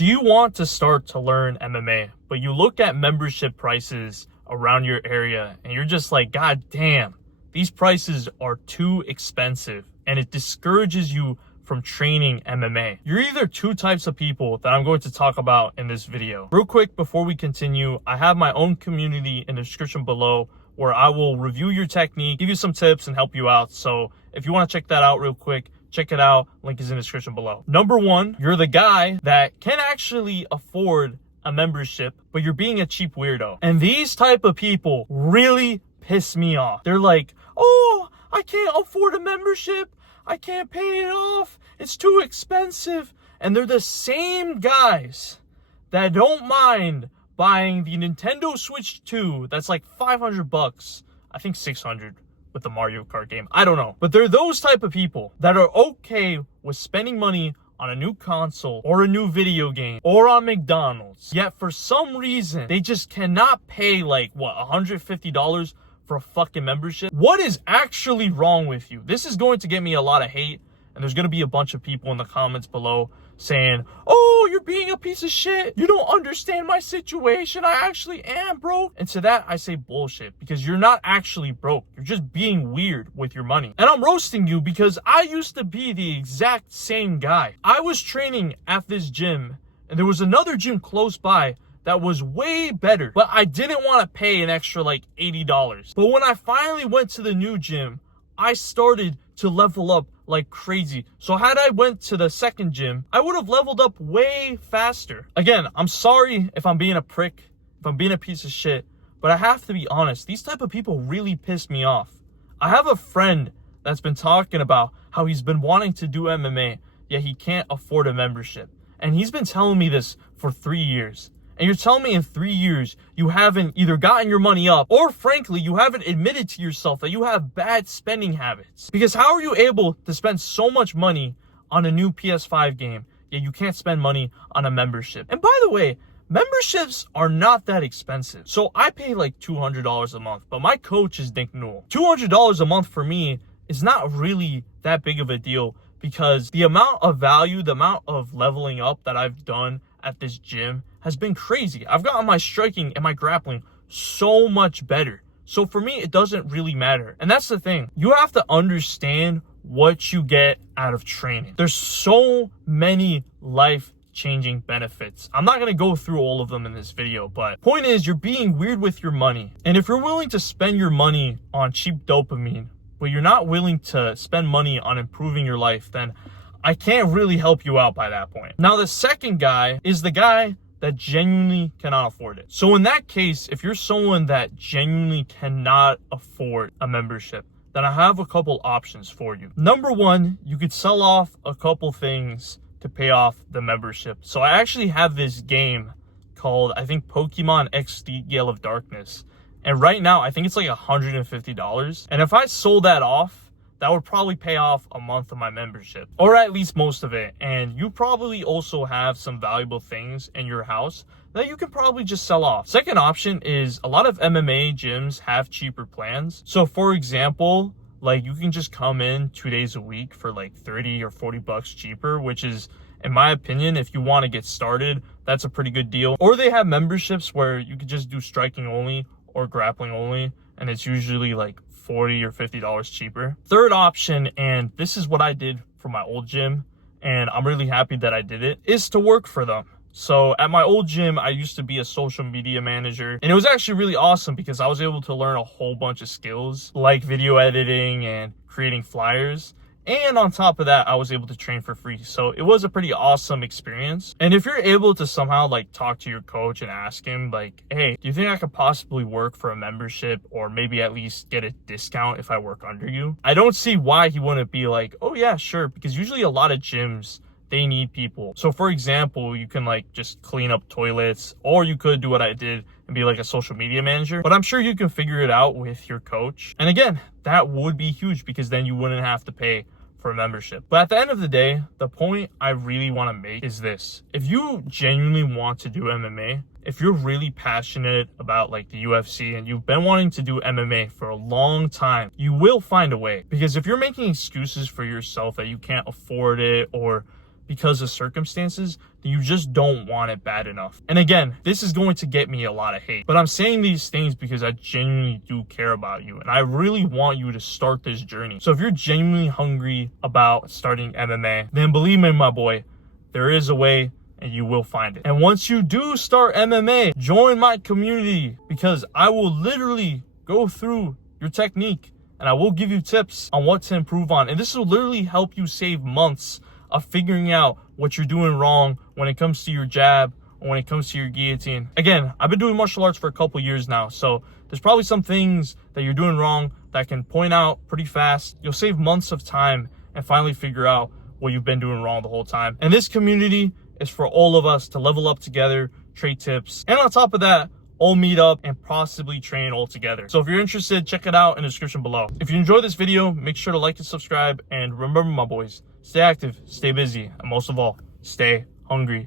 Do you want to start to learn MMA, but you look at membership prices around your area and you're just like, God damn, these prices are too expensive, and it discourages you from training MMA? You're either two types of people that I'm going to talk about in this video. Real quick, before we continue, I have my own community in the description below where I will review your technique, give you some tips, and help you out. So if you want to check that out real quick, check it out. Link is in the description below. Number one, you're the guy that can actually afford a membership, but you're being a cheap weirdo. And these type of people really piss me off. They're like, oh, I can't afford a membership. I can't pay it off. It's too expensive. And they're the same guys that don't mind buying the Nintendo Switch 2 that's like $500. I think 600 with the Mario Kart game. I don't know. But they're those type of people that are okay with spending money on a new console or a new video game or on McDonald's. Yet for some reason, they just cannot pay like, what, $150 for a fucking membership? What is actually wrong with you? This is going to get me a lot of hate, and there's going to be a bunch of people in the comments below saying, oh, you're being a piece of shit. You don't understand my situation. I actually am broke. And to that, I say bullshit, because you're not actually broke. You're just being weird with your money. And I'm roasting you because I used to be the exact same guy. I was training at this gym, and there was another gym close by that was way better, but I didn't want to pay an extra like $80. But when I finally went to the new gym, I started to level up like crazy. So had I went to the second gym, I would have leveled up way faster. Again, I'm sorry if I'm being a prick, if I'm being a piece of shit, but I have to be honest. These type of people really piss me off. I have a friend that's been talking about how he's been wanting to do MMA, yet he can't afford a membership. And he's been telling me this for 3 years. And you're telling me in 3 years, you haven't either gotten your money up, or frankly, you haven't admitted to yourself that you have bad spending habits. Because how are you able to spend so much money on a new PS5 game, yet you can't spend money on a membership? And by the way, memberships are not that expensive. So I pay like $200 a month, but my coach is Dick Newell. $200 a month for me is not really that big of a deal, because the amount of value, the amount of leveling up that I've done at this gym has been crazy. I've gotten my striking and my grappling so much better. So for me, it doesn't really matter. And that's the thing. You have to understand what you get out of training. There's so many life-changing benefits. I'm not going to go through all of them in this video, but point is, you're being weird with your money. And if you're willing to spend your money on cheap dopamine, but you're not willing to spend money on improving your life, then I can't really help you out by that point. Now, the second guy is the guy that genuinely cannot afford it. So in that case, if you're someone that genuinely cannot afford a membership, then I have a couple options for you. Number one, you could sell off a couple things to pay off the membership. So I actually have this game called, I think, Pokemon XD Gale of Darkness. And right now, I think it's like $150. And if I sold that off, that would probably pay off a month of my membership, or at least most of it. And you probably also have some valuable things in your house that you can probably just sell off. Second option is a lot of MMA gyms have cheaper plans. So for example, like you can just come in 2 days a week for like 30 or 40 bucks cheaper, which is, in my opinion, if you want to get started, that's a pretty good deal. Or they have memberships where you could just do striking only or grappling only, and it's usually like $40 or $50 cheaper. Third option, and this is what I did for my old gym, and I'm really happy that I did it, is to work for them. So at my old gym, I used to be a social media manager, and it was actually really awesome because I was able to learn a whole bunch of skills like video editing and creating flyers. And on top of that, I was able to train for free. So it was a pretty awesome experience. And if you're able to somehow like talk to your coach and ask him like, hey, do you think I could possibly work for a membership, or maybe at least get a discount if I work under you? I don't see why he wouldn't be like, oh yeah, sure. Because usually a lot of gyms, they need people. So for example, you can like just clean up toilets, or you could do what I did and be like a social media manager, but I'm sure you can figure it out with your coach. And again, that would be huge because then you wouldn't have to pay for a membership. But at the end of the day, the point I really want to make is this. If you genuinely want to do MMA, if you're really passionate about like the UFC and you've been wanting to do MMA for a long time, you will find a way. Because if you're making excuses for yourself that you can't afford it, or because of circumstances, then you just don't want it bad enough. And again, this is going to get me a lot of hate, but I'm saying these things because I genuinely do care about you, and I really want you to start this journey. So if you're genuinely hungry about starting MMA, then believe me, my boy, there is a way, and you will find it. And once you do start MMA, join my community, because I will literally go through your technique and I will give you tips on what to improve on. And this will literally help you save months of figuring out what you're doing wrong when it comes to your jab or when it comes to your guillotine. Again, I've been doing martial arts for a couple years now, so there's probably some things that you're doing wrong that I can point out pretty fast. You'll save months of time and finally figure out what you've been doing wrong the whole time. And this community is for all of us to level up together, trade tips, and on top of that, all meet up and possibly train all together. So if you're interested, check it out in the description below. If you enjoyed this video, make sure to like and subscribe. And remember, my boys, stay active, stay busy, and most of all, stay hungry.